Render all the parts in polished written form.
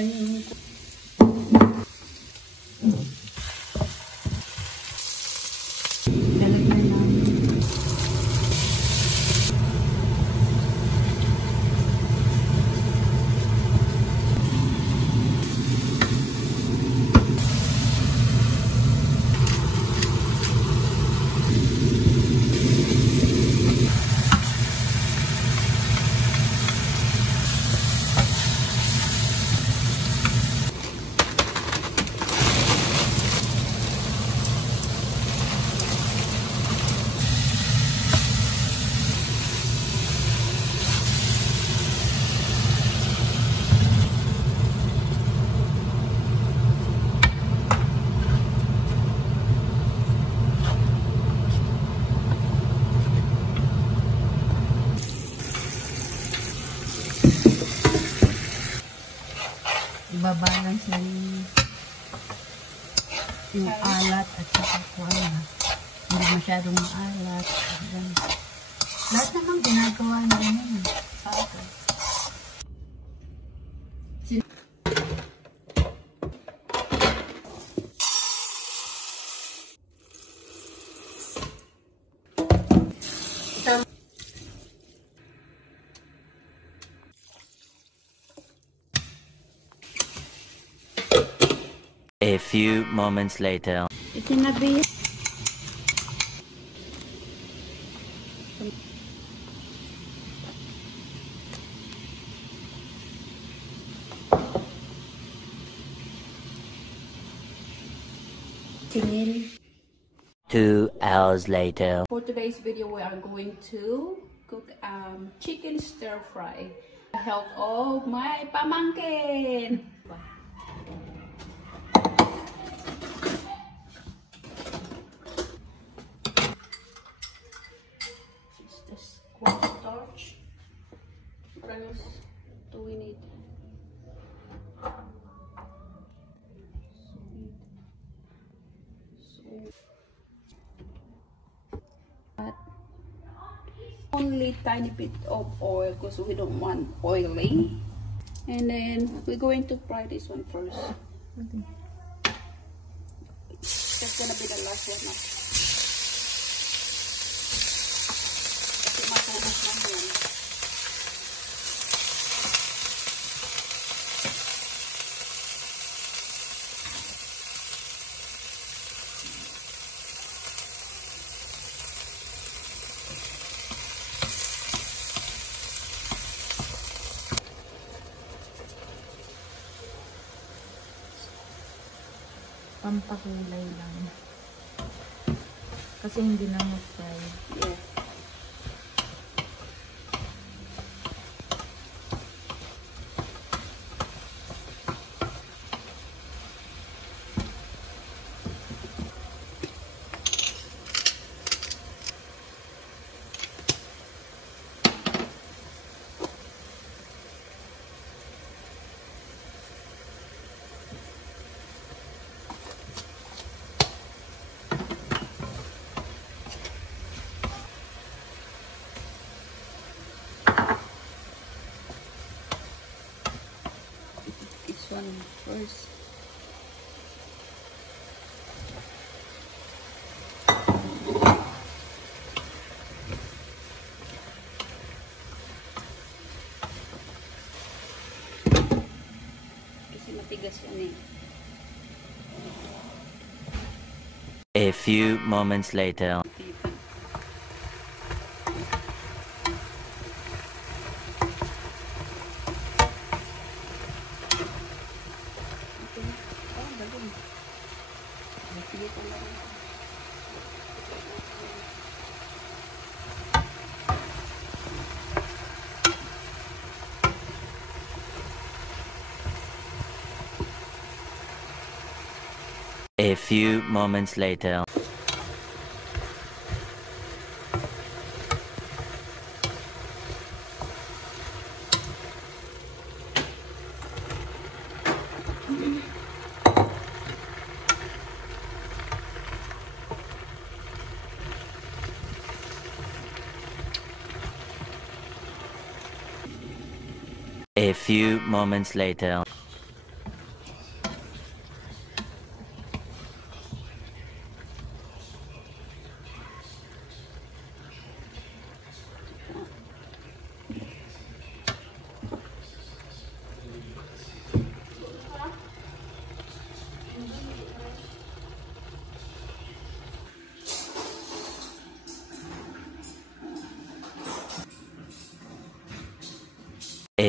yung lalagyan namin. Ibabalance na yung alat at saka kuwan. Hindi masyadong maalat. Lahat naman ginagawa na yun. A few moments later. Itinabi. Tingil. 2 hours later. For today's video, we are going to cook chicken stir fry. The help of my pamangkin. Cornstarch. What else do we need? But only tiny bit of oil because we don't want oily. And then we're going to fry this one first. Okay. That's gonna be the last one. Pampakulay lang. Kasi hindi na ma-fry. Yeah. One first. Kasi matigas yan eh. A few moments later. A few moments later. A few moments later.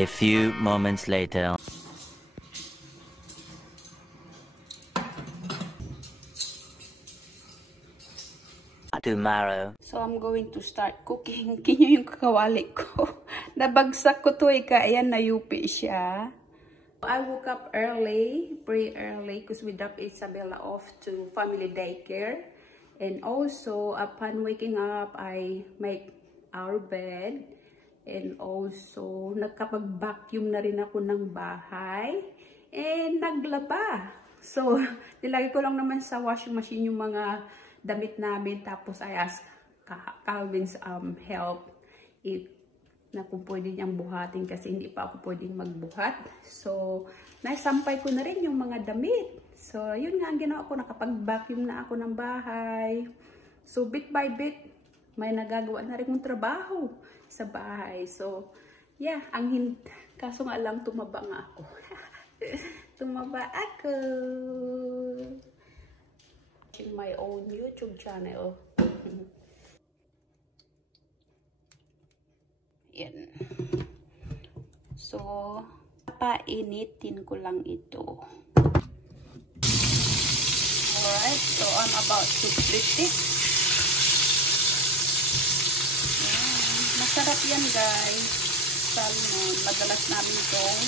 A few moments later. Tomorrow. So, I'm going to start cooking. Kinyo yung kakawali ko. Nabagsak ko to kaya nayupi siya. I woke up early, pretty early, because we dropped Isabella off to family daycare. And also, upon waking up, I make our bed. And also, nakapag-vacuum na rin ako ng bahay. And naglaba. So, nilagay ko lang naman sa washing machine yung mga damit namin. Tapos, I asked Calvin's help if na kung pwede niyang buhatin kasi hindi pa ako pwedeng magbuhat. So, naisampay ko na rin yung mga damit. So, yun nga ang ginawa ko. Nakapag-vacuum na ako ng bahay. So, bit by bit, may nagagawa na rin kong trabaho sa bahay. So, yeah, kaso nga lang tumaba nga ako. Tumaba ako. Watching my own YouTube channel. Yan. So, painitin ko lang ito. Alright, so I'm about to flip it. Yan. Masarap yan guys. Salmon. Madalas namin itong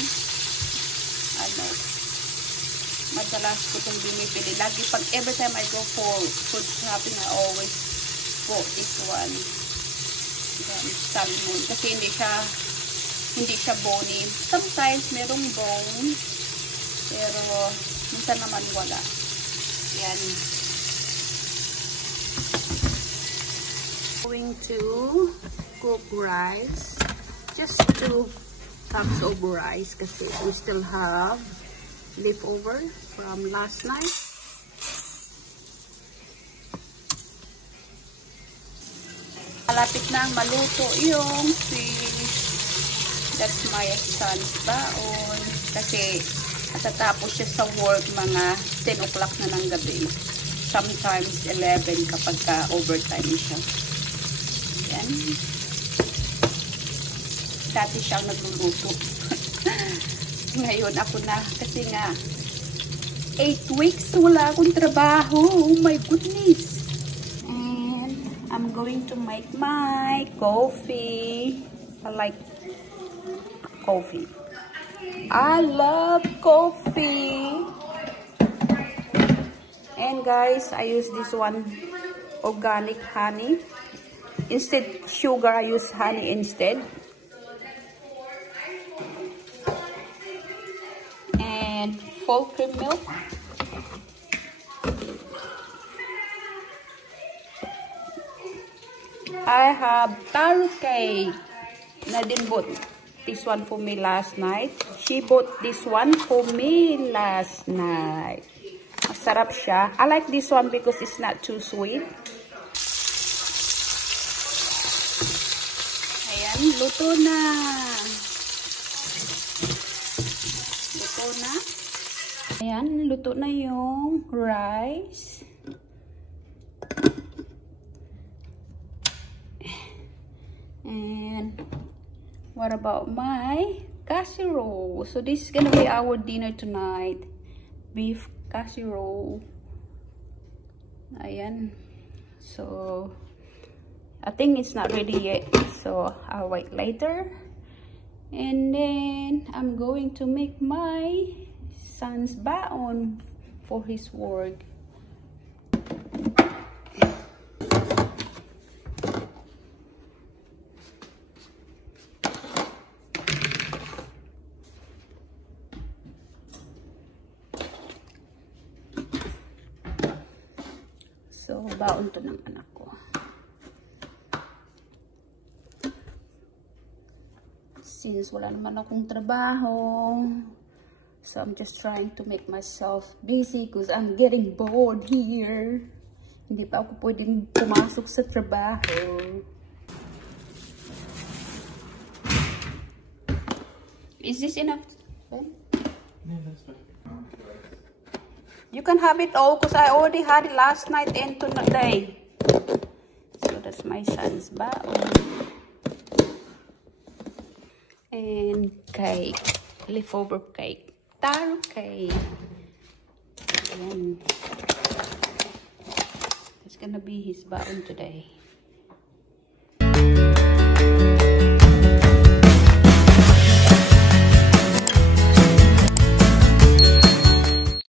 madalas ko itong binibili. Lagi pag every time I go for food shopping, I always bought this one. Salmon kasi hindi siya bony. Sometimes merong bone pero minsan naman wala. Yan. Going to cook rice. Just 2 cups of rice kasi we still have leftover from last night. Malapit na maluto yung fish. That's my son's baon. Kasi matatapos siya sa work mga 10 o'clock na ng gabi. Sometimes 11 kapag ka-overtime siya. Yan. Dati siyang nagluluto. Ngayon ako na. Kasi nga 8 weeks wala akong trabaho. Oh my goodness. I'm going to make my coffee. I like coffee. I love coffee. And guys, I use this one organic honey. Instead sugar, I use honey instead. And full cream milk. I have taro cake. Nadine bought this one for me last night. She bought this one for me last night. Masarap siya. I like this one because it's not too sweet. Ayan, luto na. Luto na. Ayan, luto na yung rice. And what about my casserole? So this is gonna be our dinner tonight. Beef casserole. Ayan. So I think it's not ready yet. So I'll wait later. And then I'm going to make my son's baon for his work. So, baon to ng anak ko. Since wala naman akong trabaho, so I'm just trying to make myself busy because I'm getting bored here. Hindi pa ako pwedeng pumasok sa trabaho. Is this enough? Okay? Yeah, that's fine. You can have it all because I already had it last night and today. So that's my son's baon. And cake. Leftover cake. Taro cake. Ayan. It's gonna be his baon today.